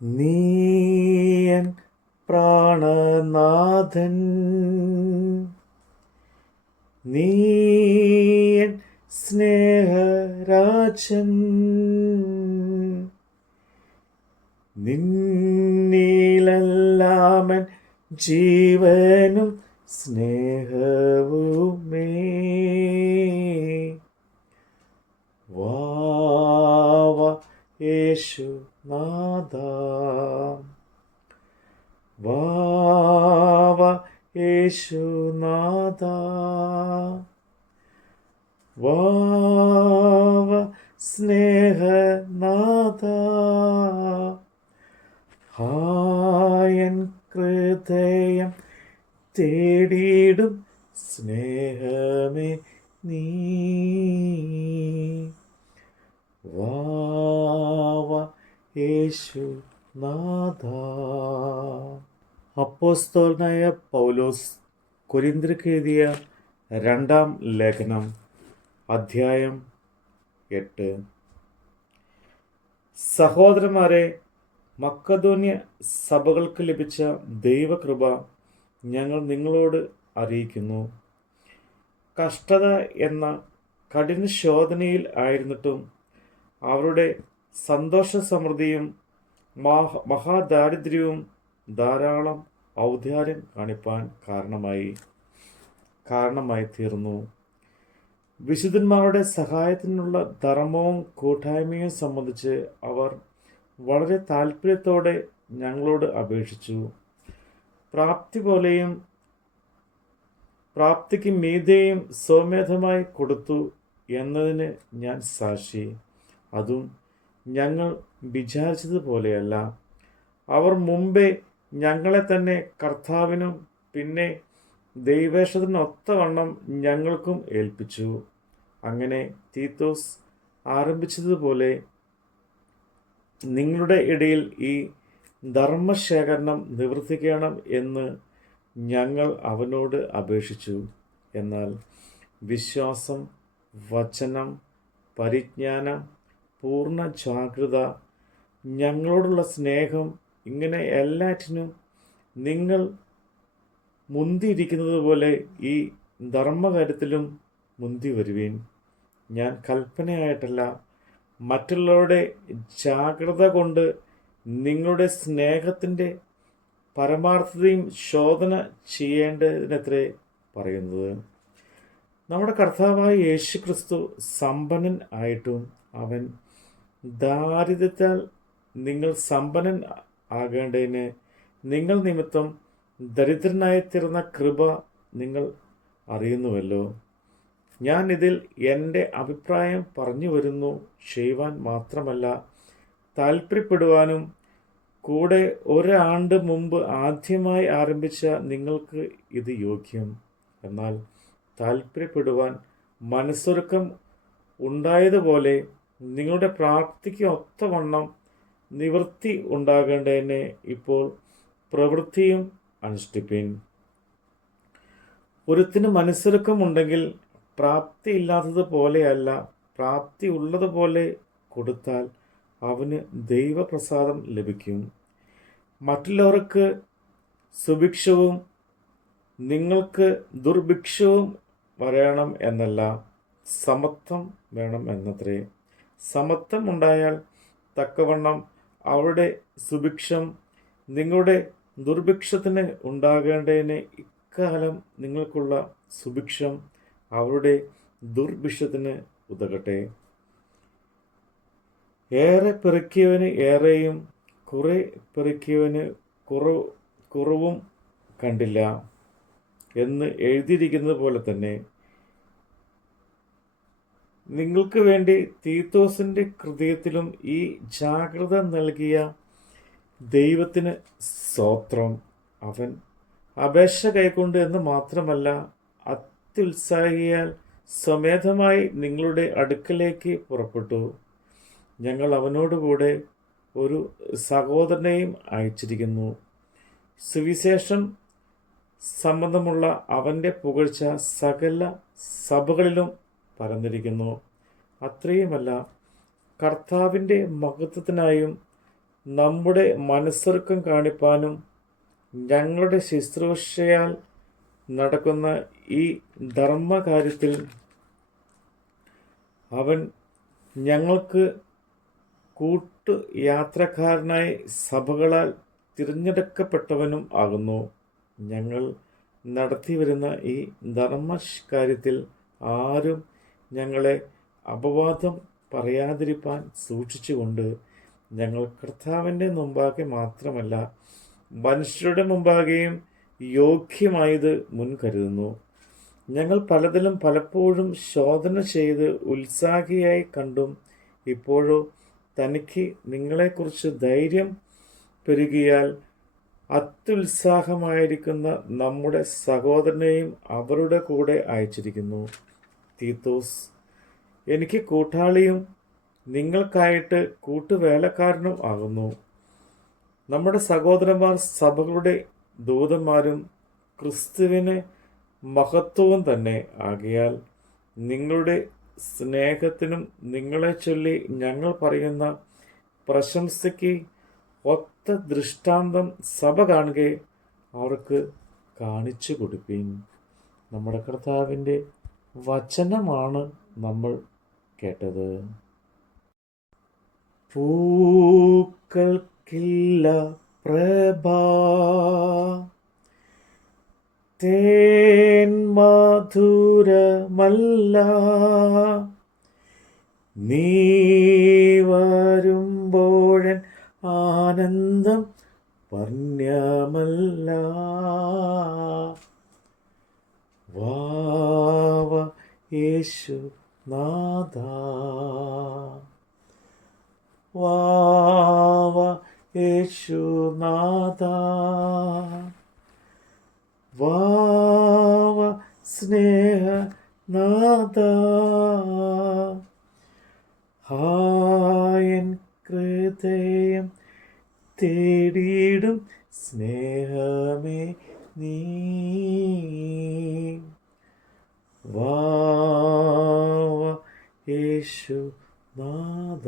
നീയൻ പ്രാണനാഥൻ, നീയൻ സ്നേഹരാജൻ, നിന്നിലെല്ലാമൻ ജീവനും സ്നേഹവുമേ. വാവ യേശുനാഥ, വാവ യേശുനാഥ, വാവ സ്നേഹനാഥ, ഹായൻ ഹൃദയം തേടിയിടും സ്നേഹമേ നീ. വാവ യേശുനാഥ. അപ്പോസ്തലനായ പൗലോസ് കൊരിന്ത്യർക്ക് എഴുതിയ 2-ാം ലേഖനം, അധ്യായം 8. സഹോദരന്മാരെ, മക്കദോന്യ സഭകൾക്ക് ലഭിച്ച ദൈവകൃപ ഞങ്ങൾ നിങ്ങളോട് അറിയിക്കുന്നു. കഷ്ടത എന്ന കഠിന ശോധനയിൽ ആയിരുന്നിട്ടും അവരുടെ സന്തോഷ സമൃദ്ധിയും മഹാദാരിദ്ര്യവും ധാരാളം ഔദാര്യം കാണിപ്പാൻ കാരണമായി തീർന്നു. വിശുദ്ധന്മാരുടെ സഹായത്തിനുള്ള ധർമ്മവും കൂട്ടായ്മയും സംബന്ധിച്ച് അവർ വളരെ താല്പര്യത്തോടെ ഞങ്ങളോട് അപേക്ഷിച്ചു. പ്രാപ്തി പോലെയും പ്രാപ്തിക്ക് മീതെയും സ്വമേധമായി കൊടുത്തു എന്നതിന് ഞാൻ സാക്ഷി. അതും ഞങ്ങൾ വിചാരിച്ചതുപോലെയല്ല. അവർ മുമ്പേ ഞങ്ങളെ തന്നെ കർത്താവിനും പിന്നെ ദൈവേഷ്ടത്തിനൊത്തവണ്ണം ഞങ്ങൾക്കും ഏൽപ്പിച്ചു. അങ്ങനെ തീത്തോസ് ആരംഭിച്ചതുപോലെ നിങ്ങളുടെ ഇടയിൽ ഈ ധർമ്മശേഖരണം നിവർത്തിക്കണം എന്ന് ഞങ്ങൾ അവനോട് അപേക്ഷിച്ചു. എന്നാൽ വിശ്വാസം, വചനം, പരിജ്ഞാനം, പൂർണ്ണ ജാഗ്രത, ഞങ്ങളോടുള്ള സ്നേഹം, ഇങ്ങനെ എല്ലാറ്റിനും നിങ്ങൾ മുന്തിയിരിക്കുന്നത് പോലെ ഈ ധർമ്മകാര്യത്തിലും മുന്തി വരുവീൻ. ഞാൻ കൽപ്പനയായിട്ടല്ല, മറ്റുള്ളവരുടെ ജാഗ്രത കൊണ്ട് നിങ്ങളുടെ സ്നേഹത്തിൻ്റെ പരമാർത്ഥതയും ശോധന ചെയ്യേണ്ടതിനത്രേ പറയുന്നത്. നമ്മുടെ കർത്താവായ യേശുക്രിസ്തു സമ്പന്നൻ ആയിട്ടും അവൻ ദാരിദ്ര്യത്താൽ നിങ്ങൾ സമ്പന്നൻ ആകേണ്ടതിന് നിങ്ങൾ നിമിത്തം ദരിദ്രനായിത്തീർന്ന കൃപ നിങ്ങൾ അറിയുന്നുവല്ലോ. ഞാൻ ഇതിൽ എൻ്റെ അഭിപ്രായം പറഞ്ഞു വരുന്നു, ചെയ്യുവാൻ മാത്രമല്ല താല്പര്യപ്പെടുവാനും. കൂടെ ഒരാണ്ട് മുമ്പ് ആദ്യമായി ആരംഭിച്ച നിങ്ങൾക്ക് ഇത് യോഗ്യം. എന്നാൽ താല്പര്യപ്പെടുവാൻ മനസ്സൊരുക്കം ഉണ്ടായതുപോലെ നിങ്ങളുടെ പ്രാപ്തിക്ക് ഒത്തവണ്ണം നിവൃത്തി ഉണ്ടാകേണ്ടതിനെ ഇപ്പോൾ പ്രവൃത്തിയും അനുഷ്ഠിപ്പിൻ. ഒരുത്തിന് മനസ്സൊരുക്കമുണ്ടെങ്കിൽ പ്രാപ്തി ഇല്ലാത്തതുപോലെയല്ല, പ്രാപ്തി ഉള്ളതുപോലെ കൊടുത്താൽ അവന് ദൈവപ്രസാദം ലഭിക്കും. മറ്റുള്ളവർക്ക് സുഭിക്ഷവും നിങ്ങൾക്ക് ദുർഭിക്ഷവും വരണം എന്നല്ല, സമത്വം വേണം എന്നത്രേ. സമത്വം ഉണ്ടായാൽ തക്കവണ്ണം അവരുടെ സുഭിക്ഷം നിങ്ങളുടെ ദുർഭിക്ഷത്തിന് ഉണ്ടാകേണ്ടതിന് ഇക്കാലം നിങ്ങൾക്കുള്ള സുഭിക്ഷം അവരുടെ ദുർഭിക്ഷത്തിന് ഉതകട്ടെ. ഏറെ പെറുക്കിയവന് ഏറെയും കുറെ പെറുക്കിയവന് കുറവും കണ്ടില്ല എന്ന് എഴുതിയിരിക്കുന്നത് പോലെ തന്നെ നിങ്ങൾക്ക് വേണ്ടി തീത്തോസിൻ്റെ ഹൃദയത്തിലും ഈ ജാഗ്രത നൽകിയ ദൈവത്തിന് സ്തോത്രം. അവൻ അപേക്ഷ കൈക്കൊണ്ട് എന്ന് മാത്രമല്ല, അത്യുത്സാഹിയാൽ സ്വമേധമായി നിങ്ങളുടെ അടുക്കലേക്ക് പുറപ്പെട്ടു. ഞങ്ങൾ അവനോടുകൂടെ ഒരു സഹോദരനെയും അയച്ചിരിക്കുന്നു. സുവിശേഷം സംബന്ധമുള്ള അവൻ്റെ പുകഴ്ച സകല സഭകളിലും പരന്നിരിക്കുന്നു. അത്രയുമല്ല, കർത്താവിൻ്റെ മഹത്വത്തിനായും നമ്മുടെ മനസ്സൊരുക്കം കാണിപ്പാനും ഞങ്ങളുടെ ശുശ്രൂഷയാൽ നടക്കുന്ന ഈ ധർമ്മകാര്യത്തിൽ അവൻ ഞങ്ങൾക്ക് കൂട്ടു യാത്രക്കാരനായി സഭകളാൽ തിരഞ്ഞെടുക്കപ്പെട്ടവനും ആകുന്നു. ഞങ്ങൾ നടത്തിവരുന്ന ഈ ധർമ്മകാര്യത്തിൽ ആരും ഞങ്ങളെ അപവാദം പറയാതിരിപ്പാൻ സൂക്ഷിച്ചുകൊണ്ട് ഞങ്ങൾ കർത്താവിൻ്റെ മുമ്പാകെ മാത്രമല്ല മനുഷ്യരുടെ മുമ്പാകെയും യോഗ്യമായത് മുൻകരുതുന്നു. ഞങ്ങൾ പലതിലും പലപ്പോഴും ശോധന ചെയ്ത് ഉത്സാഹിയായി കണ്ടും ഇപ്പോഴോ തനിക്ക് നിങ്ങളെക്കുറിച്ച് ധൈര്യം പെരുകിയാൽ അത്യുത്സാഹമായിരിക്കുന്ന നമ്മുടെ സഹോദരനെയും അവരുടെ കൂടെ അയച്ചിരിക്കുന്നു. തീത്തോസ് എനിക്ക് കൂട്ടാളിയും നിങ്ങൾക്കായിട്ട് കൂട്ടുവേലക്കാരനും ആകുന്നു. നമ്മുടെ സഹോദരന്മാർ സഭകളുടെ ദൂതന്മാരും ക്രിസ്തുവിന് മഹത്വവും തന്നെ ആകയാൽ നിങ്ങളുടെ സ്നേഹത്തിനും നിങ്ങളെ ചൊല്ലി ഞങ്ങൾ പറയുന്ന പ്രശംസയ്ക്ക് ഒത്ത ദൃഷ്ടാന്തം സഭ കാണുകയെ അവർക്ക് കാണിച്ചു കൊടുപ്പീൻ. നമ്മുടെ കർത്താവിൻ്റെ വചനമാണ് നമ്മൾ കേട്ടത്. പൂക്കൾക്കില്ല പ്രഭ തേൻ മധുരമല്ല, നീ വരുമ്പോഴൻ ആനന്ദം വർണ്ണ്യമല്ല. വാവ യേശുനാഥ, വാവ യേശുനാഥ, വാവ സ്നേഹനാഥ, ഹായൻ ഹൃദയം തേടിയിടും സ്നേഹമേ നീ, വാവ യേശുനാഥ.